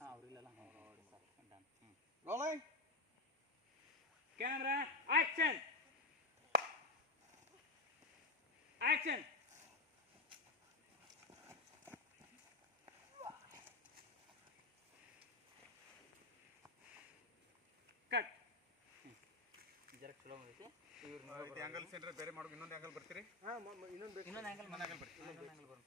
Rolling. Camera, action. Action. Cut. Direct slow motion. இது angle centre பேரே மாடு இன்னொரு ஆங்கிள் படுத்துறேன் இன்னொரு ஆங்கிள் இன்னொரு ஆங்கிள் படுத்துறேன் இன்னொரு ஆங்கிள் பண்ணு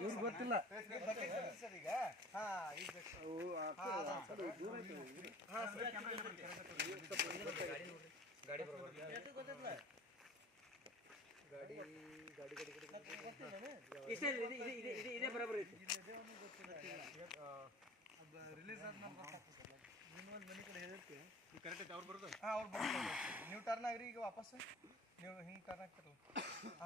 ಇದು ಗೊತ್ತಿಲ್ಲ ಸರ್ ಈಗ ಹಾ ಇದು ಆ ಹಾ ಹಾ ಇದು ಗಾಡಿ ಗಾಡಿ ಗಾಡಿ ಇದೆ ಇದೆ बरोबर ಇದೆ ಅಂದ್ರೆ ರಿಲೀಸ್ ಆದ್ನೋ ಬಂತಾ ಒಂದು ನಿಮಿಷ ಹೇಳಿ ಈ ಕರೆಕ್ಟ್ ಐತೆ ಅವರು ಬರೋದು ಹಾ ಅವರು ಬರ್ತಾರೆ ನ್ಯೂ ಟರ್ನ್ ಅಗ್ರಿಗೆ ವಾಪಸ್ ನ್ಯೂ ಹಿಂಗ ಟರ್ನ್ ಆಗ್ತೀರೋ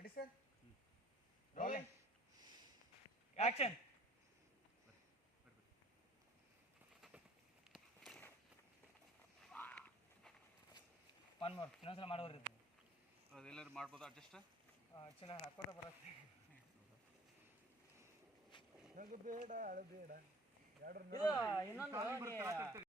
ಎಡಿಸಾ ಡೋಲಿ ಆಕ್ಷನ್ ಒಂದು ಮೋರ್ ಚನ್ನಸಲ ಮಾಡೋರು ಇರ್ತಾರೆ ಅದೆಲ್ಲಾ ಮಾಡಬಹುದು ಆರ್ಟಿಸ್ಟ್ ಅ ಚಿನ್ನ ಬೇಡ ಅದು ಬೇಡ ಯಾರೋ